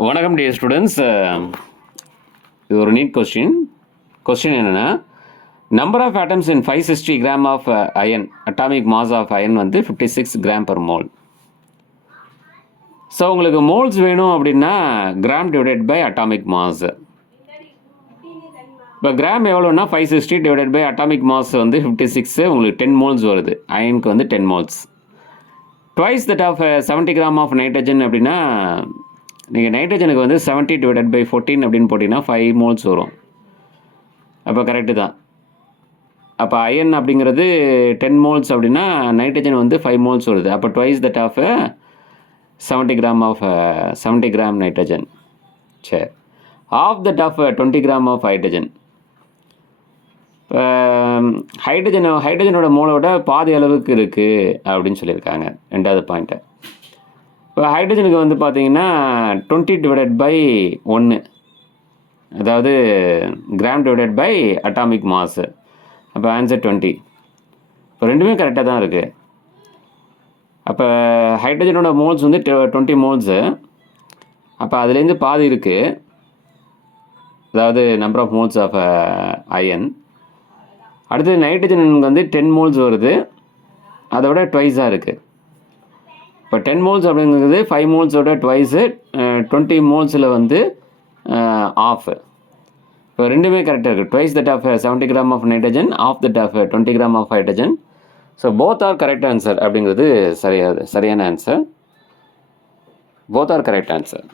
வணக்கம் dear students. இது ஒரு நீட் கொஸ்டின் என்னென்னா, number of atoms in 560 gram of iron, atomic mass of iron வந்து 56 கிராம் per மோல். ஸோ உங்களுக்கு moles வேணும் அப்படின்னா gram divided by atomic mass. இப்போ கிராம் எவ்வளோன்னா 560 டிவைடட் பை அட்டாமிக் மாஸ் வந்து 56, உங்களுக்கு 10 மோல்ஸ் வருது. அயனுக்கு வந்து 10 moles. Twice that of 70 gram of nitrogen அப்படின்னா, நீங்கள் நைட்ரஜனுக்கு வந்து 70 டிவைடட் பை 14 அப்படின்னு போட்டிங்கன்னா 5 மோல்ஸ் வரும். அப்போ கரெக்டு தான். அப்போ அயன் அப்படிங்கிறது 10 மோல்ஸ் அப்படின்னா நைட்ரஜன் வந்து 5 மோல்ஸ் வருது. அப்போ twice that of 70 gram nitrogen. சரி, of that of 20 gram of hydrogen. ஹைட்ரஜனோட மோலோட பாதி அளவுக்கு இருக்குது அப்படின்னு சொல்லியிருக்காங்க. ரெண்டாவது பாயிண்ட்டு. இப்போ ஹைட்ரஜனுக்கு வந்து பார்த்தீங்கன்னா 20 டிவைடட் பை 1, அதாவது gram divided by atomic mass. அப்போ ஆன்சர் 20. இப்போ ரெண்டுமே கரெக்டாக தான் இருக்குது. அப்போ ஹைட்ரஜனோட மோல்ஸ் வந்து 20 மோல்ஸு. அப்போ அதுலேருந்து பாதி இருக்குது, அதாவது number of moles of iron. அடுத்தது நைட்ரஜனுக்கு வந்து 10 மோல்ஸ் வருது, அதை விட ட்வைஸாக இருக்குது. இப்போ 10 மோல்ஸ் அப்படிங்கிறது 5 மோல்ஸோட ட்வைஸு, 20 மோல்ஸில் வந்து ஆஃப். இப்போ ரெண்டுமே கரெக்டாக இருக்குது. Twice that of 70 gram of nitrogen, of that of 20 gram of hydrogen. So both are correct answer அப்படிங்கிறது சரியான answer. Both are correct answer.